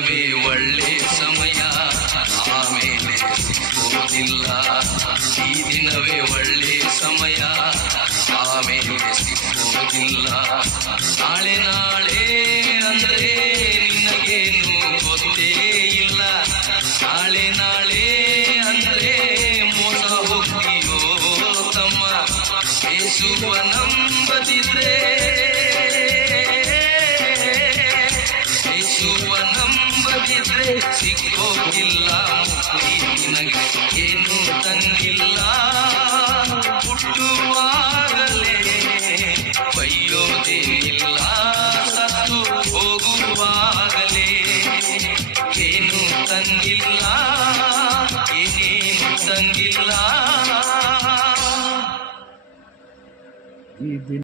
ದಿನವೇ ಒಳ್ಳೆ ಸಮಯ, ಆಮೇಲೆ ಸಿಗೋದಿಲ್ಲ. ಈ ದಿನವೇ ಒಳ್ಳೆ ಸಮಯ, ಆಮೇಲೆ ಸಿಗೋದಿಲ್ಲ. ನಾಳೆ ನಾಳೆ ಅಂದ್ರೆ ನಿನಗೇನು ಗೊತ್ತೇ ಇಲ್ಲ. ನಾಳೆ ನಾಳೆ ಅಂದ್ರೆ ಮೋಸ ಹೋಗ್ತೀಯೋ ತಮ್ಮ. ಯೇಸುವ ನಂಬದಿದ್ರೆ, ಯೇಸುವ ನಂಬದಿದ್ರೆ ಸಿಗೋದಿಲ್ಲ ಮುಕ್ತಿ. ನಿನಗೆ ಏನು ತಂದಿಲ್ಲ.